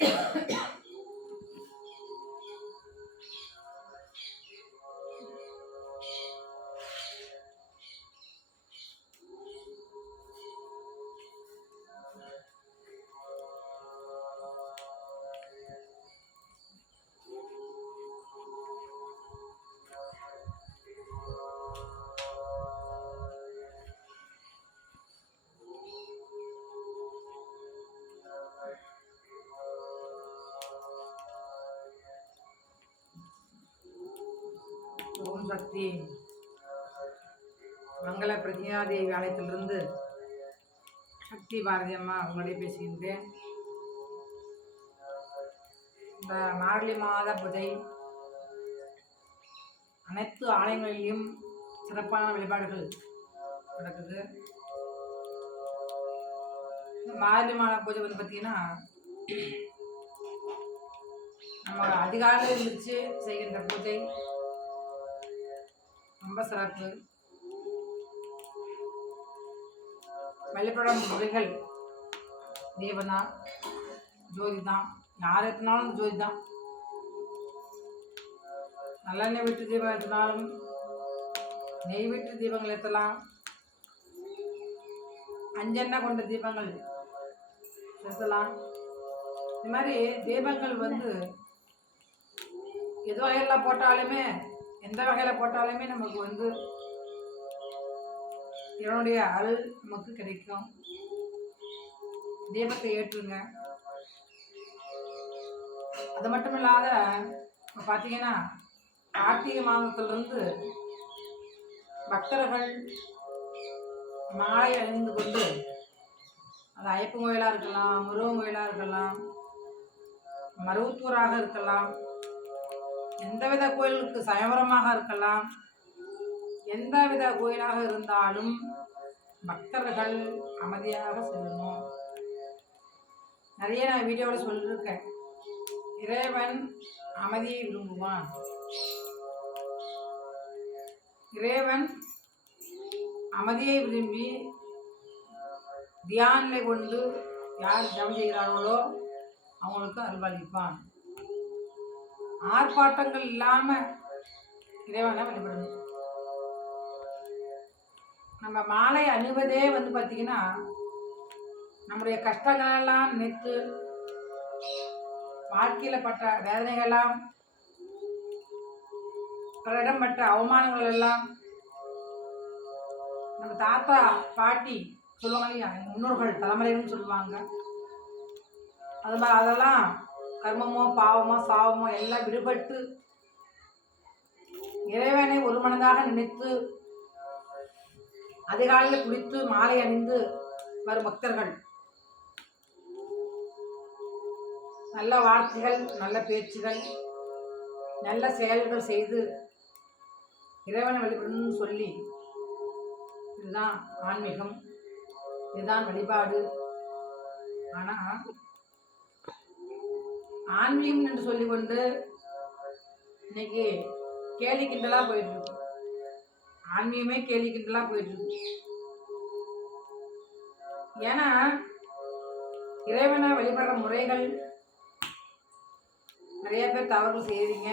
Yeah. ஓம் சக்தி. மங்கள பிரஜாதேவி ஆலயத்திலிருந்து சக்தி பாரதி அம்மா உங்களே பேசுகின்றேன். இந்த மார்கழி மாத பூஜை அனைத்து ஆலயங்களிலும் சிறப்பான வழிபாடுகள் நடக்குது. மார்கழி மாத பூஜை வந்து பார்த்திங்கன்னா நம்ம அதிகாலையில் இருந்துச்சு செய்கின்ற பூஜை ரொம்ப சிறப்பு. வழிபடும் முறைகள் தேவனா ஜோதி தான் யார் எத்தினாலும் ஜோதி தான் நல்லெண்ணெய் விட்டு தீபம் ஏற்றினாலும் நெய் விட்டு தீபங்கள் ஏற்றலாம். அஞ்செண்ணெய் கொண்ட தீபங்கள் ஏற்றலாம் இந்த மாதிரி தீபங்கள் வந்து எது எல்லாம் போட்டாலுமே எந்த வகையில் போட்டாலுமே நமக்கு வந்து இவனுடைய அருள் நமக்கு கிடைக்கும். தீபத்தை ஏற்றுங்க. அது மட்டும் இல்லாத இப்போ பார்த்தீங்கன்னா கார்த்திகை மாதத்திலிருந்து பக்தர்கள் மாலை அணிந்து கொண்டு அது ஐயப்பன் கோயிலாக இருக்கலாம் முருகன் கோயிலாக இருக்கலாம் மருவத்தூராக இருக்கலாம் எந்தவித கோயிலுக்கு சயவரமாக இருக்கலாம். எந்தவித கோயிலாக இருந்தாலும் பக்தர்கள் அமைதியாக செல்லணும். நிறைய நான் வீடியோவில் சொல்லியிருக்கேன் இறைவன் அமைதியை விரும்புவான். இறைவன் அமைதியை விரும்பி தியானில் கொண்டு யார் ஜபம் செய்கிறார்களோ அவங்களுக்கு அருள்வளிப்பான் ஆர்ப்பாட்டங்கள் இல்லாமல் இறைவனை வழிபடணும். நம்ம மாலை அணிவதே வந்து பார்த்திங்கன்னா நம்முடைய கஷ்டங்களெல்லாம் நினைத்து வாழ்க்கையில் பட்ட வேதனைகள்லாம் பிறரிடம் பட்ட அவமானங்கள் எல்லாம் நம்ம தாத்தா பாட்டி சொல்லுவாங்க இல்லையா? முன்னோர்கள் தலைமுறைன்னு சொல்லுவாங்க. அது மாதிரி அதெல்லாம் கர்மமோ பாவமோ சாவமோ எல்லாம் விடுபட்டு இறைவனை ஒரு மனதாக நினைத்து அதிகாலையில் குளித்து மாலை அணிந்து வரும் பக்தர்கள். நல்ல வார்த்தைகள் நல்ல பேச்சுகள் நல்ல செயல்கள் செய்து இறைவனை வழிபடணும்னு சொல்லி இதுதான் ஆன்மீகம். இதுதான் வழிபாடு. ஆனால் ஆன்மீகம் என்று சொல்லிக்கொண்டு இன்னைக்கு கேலி கிண்டலாக போயிட்டு இருக்கு ஆன்மீகமே கேலி கிண்டலாக போயிட்டு இருக்கு ஏன்னா இறைவனை வழிபடுற முறைகள் நிறைய பேர் தவறுகள் செய்கிறீங்க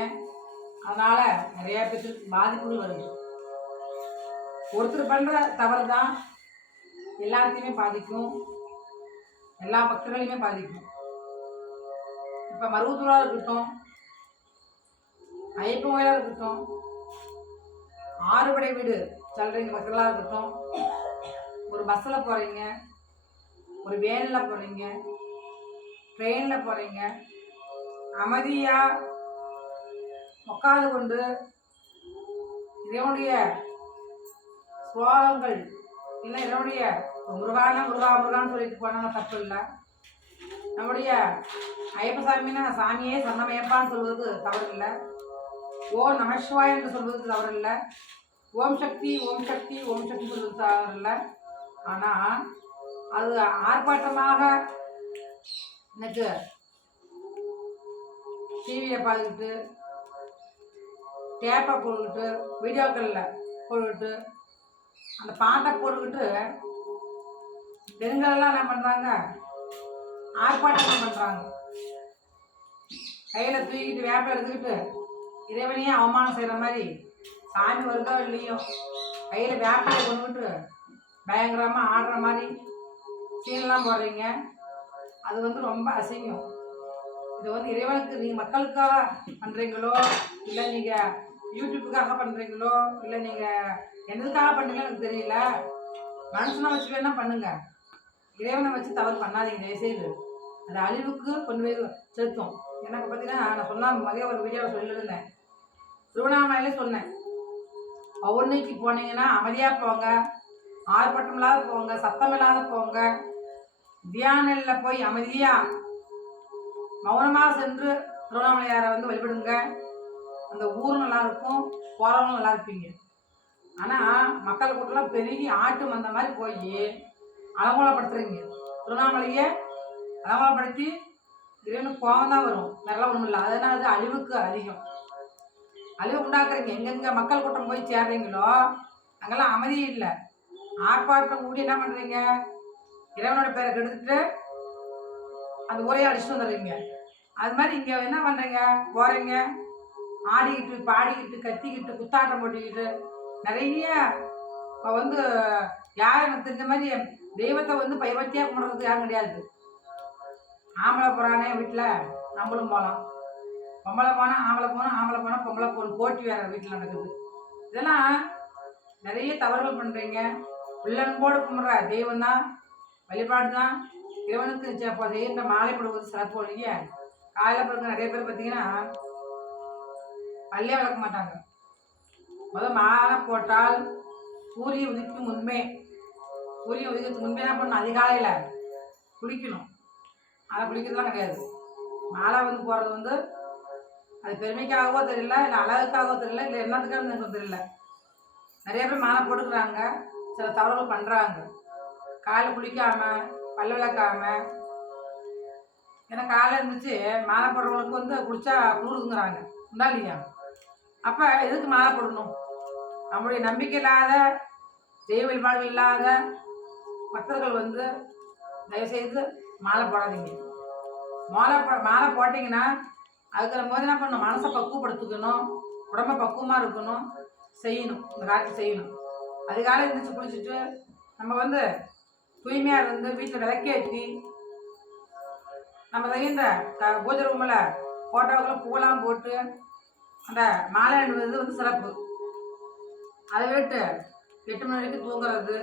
அதனால நிறைய பேருக்கு பாதிப்புகள் வருது. ஒருத்தர் பண்ணுற தவறு தான் எல்லாத்தையுமே பாதிக்கும். எல்லா பக்தர்களையுமே பாதிக்கும். இப்போ மருவத்தூராக இருக்கட்டும் ஐயப்பன் கோயிலாக இருக்கட்டும் ஆறுபடை வீடு சொல்கிறீங்க மக்களாக இருக்கட்டும் ஒரு பஸ்ஸில் போகிறீங்க ஒரு வேனில் போகிறீங்க ட்ரெயினில் போகிறீங்க அமைதியாக உட்காந்து கொண்டு இதனுடைய ஸ்லோகங்கள் இல்லை இதனுடைய முருகான முருகா முருகான்னு சொல்லிட்டு போனாலும் தப்பு இல்லை. நம்முடைய ஐயப்பசாமின்னா சாமியே சன்னமயப்பான்னு சொல்வது தவறு இல்லை ஓ நமசிவாய் என்று சொல்வது தவறு இல்லை ஓம் சக்தி ஓம் சக்தி ஓம் சக்தி சொல்வது தவறு இல்லை ஆனால் அது ஆர்ப்பாட்டமாக எனக்கு டிவியை பார்த்துக்கிட்டு டேப்பை போட்டுக்கிட்டு வீடியோக்களில் போட்டுக்கிட்டு அந்த பாட்டை போட்டுக்கிட்டு பெண்களெல்லாம் என்ன பண்ணுறாங்க ஆர்ப்பாட்டம் பண்ணுறாங்க கையில் தூக்கிட்டு வேப்பை எடுத்துக்கிட்டு இறைவனையே அவமானம் செய்கிற மாதிரி சாமி வருதோ இல்லையோ கையில் வேப்பையை கொண்டுக்கிட்டு பயங்கரமாக ஆடுற மாதிரி சீன்லாம் போடுறீங்க. அது வந்து ரொம்ப அசிங்கம். இது வந்து இறைவனுக்கு நீங்கள் மக்களுக்காக பண்ணுறீங்களோ இல்லை நீங்கள் யூடியூப்புக்காக பண்ணுறீங்களோ இல்லை நீங்கள் என்னதுக்காக பண்ணுறீங்களோ எனக்கு தெரியல. மனுஷனை வச்சு வேணா பண்ணுங்க. இறைவனை வச்சு தவறு பண்ணாதீங்க தயவுசெய்து. அது அழிவுக்கு கொண்டு போய் செலுத்தும் எனக்கு பார்த்தீங்கன்னா நான் சொன்ன மதிய ஒரு வீடியோவில் சொல்லியிருந்தேன். திருவண்ணாமலையிலே சொன்னேன். பௌர்ணமிக்கு போனீங்கன்னா அமைதியாக போங்க. ஆர்ப்பாட்டம் இல்லாத போங்க. சத்தம் இல்லாத போங்க. தியானில் போய் அமைதியாக மௌனமாக சென்று திருவண்ணாமலையாரை வந்து வழிபடுங்க. அந்த ஊர் நல்லா இருக்கும் போகிறவங்க நல்லா இருப்பீங்க. ஆனால் மக்கள் கூட்டம்லாம் பெருகி ஆட்டு வந்த மாதிரி போய் அலங்கோலப்படுத்துறீங்க. திருவண்ணாமலையை அலங்கோலப்படுத்தி இறைவனுக்கு கோபம் தான் வரும். வேறெல்லாம் ஒன்றும் இல்லை. அதனால அது அழிவுக்கு அதிகம். அழிவு உண்டாக்குறீங்க எங்கெங்கே மக்கள் கூட்டம் போய் சேர்றீங்களோ அங்கெல்லாம் அமைதி இல்லை. ஆர்ப்பாட்டம் கூடி என்ன பண்ணுறீங்க இறைவனோட பேரை கெடுத்துட்டு அந்த ஊரையை அடிச்சுட்டு வந்துடுறீங்க அது மாதிரி இங்கே என்ன பண்ணுறீங்க போகிறீங்க ஆடிக்கிட்டு பாடிக்கிட்டு கத்திக்கிட்டு குத்தாட்டம் போட்டுக்கிட்டு நிறைய இப்போ வந்து யார் எனக்கு தெரிஞ்ச மாதிரி தெய்வத்தை வந்து பயபக்தியாக கும்பிட்றதுக்கு யாரும் கிடையாது. ஆம்பளை போகிறானே வீட்டில் நம்மளும் போகலாம் பொம்பளை போனால் ஆம்பளை போனால் ஆம்பளை போனால் பொம்பளை போகணும் போட்டி வேறு வீட்டில் நடக்குது. இதெல்லாம் நிறைய தவறுகள் பண்ணுறீங்க உள்ளன்போடு கும்பிட்ற தெய்வம் தான் வழிபாடு தான். இறைவனுக்கு செ- இப்போ செய்கின்ற மாலை போடுவது சிறப்பு ஒழிய காலையில் பிறகு நிறைய பேர் பார்த்தீங்கன்னா பல்லே வளர்க்க மாட்டாங்க. முதல் மாலை போட்டால் சூரிய உதிக்கும் முன்பே சூரிய உதிக்கிறதுக்கு முன்பே என்ன பண்ணணும்? அதிகாலையில் குளிக்கணும். ஆனால் குளிக்கிறதுலாம் கிடையாது. மாலை வந்து போகிறது வந்து அது பெருமைக்காகவோ தெரியல இல்லை அழகுக்காகவோ தெரியல இல்லை என்னத்துக்காக எனக்கு தெரியல. நிறைய பேர் மாலை போட்டுக்கிறாங்க சில தவறுகள் பண்ணுறாங்க காலை குளிக்காமல் பல்ல விளக்காமல் ஏன்னா காலை இருந்துச்சு மாலை போடுறவங்களுக்கு வந்து குளிச்சா குளிருதுங்கிறாங்க உண்டா இல்லையா? அப்போ எதுக்கு மாலை போடணும்? நம்முடைய நம்பிக்கை இல்லாத தெய்வ வழிபாடு இல்லாத பக்தர்கள் வந்து தயவுசெய்து மாலை போடாதீங்க. மாலை போ மாலை போட்டிங்கன்னா அதுக்கு நம்ம என்ன பண்ணணும்? மனசை பக்குவப்படுத்திக்கணும். உடம்ப பக்குவமாக இருக்கணும். செய்யணும். இந்த காட்சி செய்யணும். அதுக்காக இருந்துச்சு குளிச்சுட்டு நம்ம வந்து தூய்மையாக இருந்து வீட்டில் விளக்கேற்றி நம்ம தகுந்த க பூஜை ரூமில் ஃபோட்டோவுக்குள்ள பூவெல்லாம் போட்டு அந்த மாலை அணிவது வந்து சிறப்பு. அதை விட்டு எட்டு மணி வரைக்கும் தூங்குறது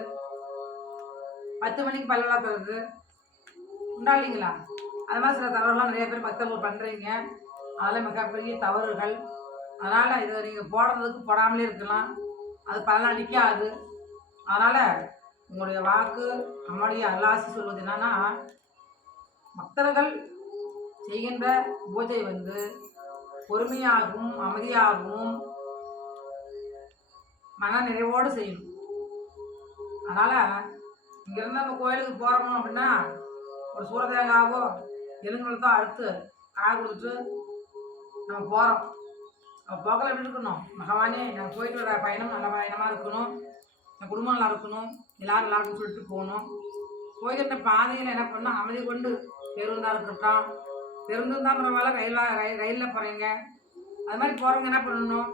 பத்து மணிக்கு பல் விளக்குறது உண்டா இல்லைங்களா அது மாதிரி சில தவறுலாம் நிறைய பேர் பக்தர்கள் பண்ணுறீங்க அதெல்லாம் மிகப்பெரிய தவறுகள். அதனால் இதை நீங்கள் போடுறதுக்கு போடாமலே இருக்கலாம். அது பலன் அளிக்காது அதனால் உங்களுடைய வாக்கு நம்முடைய அல்லாசி சொல்வது என்னன்னா பக்தர்கள் செய்கின்ற பூஜை வந்து பொறுமையாகவும் அமைதியாகவும் மன நிறைவோடு செய்யணும். அதனால் இங்கேருந்து நம்ம கோயிலுக்கு போகிறோம் அப்படின்னா ஒரு சூரதேங்காவோ தான் அறுத்து காய கொடுத்துட்டு நம்ம போகிறோம் நம்ம போகல எப்படி இருக்கணும்? மகவானே நான் போயிட்டு வர பயணம் நல்ல பயணமாக இருக்கணும். என் குடும்பம் நல்லா இருக்கணும். எல்லாரும் நல்லா இருக்குன்னு சொல்லிட்டு போகணும். போய்கிட்ட பாதையில் என்ன பண்ணால் அமைதி கொண்டு பேருந்தாக இருக்கட்டும். பேருந்து தான் பரவாயில்ல. ரயில் ரயில் ரயிலில் போகிறீங்க அது மாதிரி போகிறவங்க என்ன பண்ணணும்?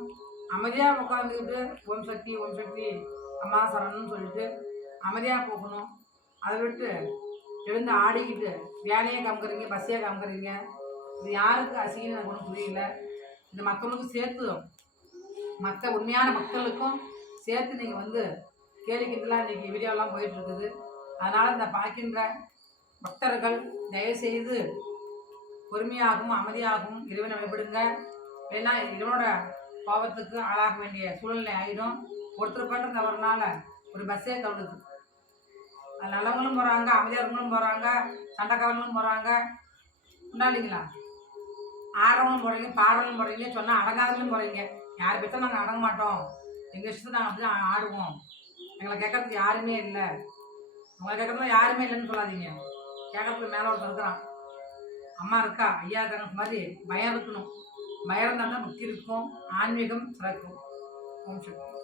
அமைதியாக உட்காந்துக்கிட்டு ஓம் சக்தி ஓம் சக்தி அம்மா சரணுன்னு சொல்லிட்டு அமைதியாக போகணும். அதை விட்டு எழுந்து ஆடிக்கிட்டு வேலையை காமிக்கிறீங்க பஸ்ஸையே காமிக்கிறீங்க. இது யாருக்கு அசிங்கன்னு எனக்கு ஒன்றும் புரியல. இந்த மக்களுக்கும் சேர்த்து மற்ற உண்மையான மக்களுக்கும் சேர்த்து நீங்கள் வந்து கேளிக்கிட்டுலாம் இன்றைக்கி வீடியோலாம் போயிட்டுருக்குது. அதனால் இந்த பார்க்கின்ற பக்தர்கள் தயவுசெய்து பொறுமையாகவும் அமைதியாகவும் இறைவனை வழிபடுங்க. ஏன்னா இறைவனோட கோபத்துக்கு ஆளாக வேண்டிய சூழ்நிலை ஆகிடும் ஒருத்தர் பண்ணுற தவறுனால ஒரு பஸ்ஸே தவிடுது நல்லவங்களும் போகிறாங்க அமைதியாரங்களும் போகிறாங்க சண்டைக்காரங்களும் போகிறாங்க உண்டா இல்லைங்களா? ஆடுறவங்களும் போகிறீங்க பாடுறவங்களும் போகிறீங்க சொன்னால் அடங்காதவங்களும் போகிறீங்க யார் பேச்சா நாங்கள் அடங்க மாட்டோம். எங்கள் இஷ்டத்தை நாங்கள் அப்படி ஆடுவோம். எங்களை கேட்கறதுக்கு யாருமே இல்லை. உங்களை கேட்கறதுல யாருமே இல்லைன்னு சொல்லாதீங்க. கேட்கறதுக்கு மேலே ஒருத்தர் இருக்கிறான். அம்மா இருக்கா? ஐயா இருக்காங்க மாதிரி பயம் இருக்கணும். பயம் இருந்தால் தான் முக்தி இருக்கும். ஆன்மீகம் சிறக்கும். ஓம் சக்தி.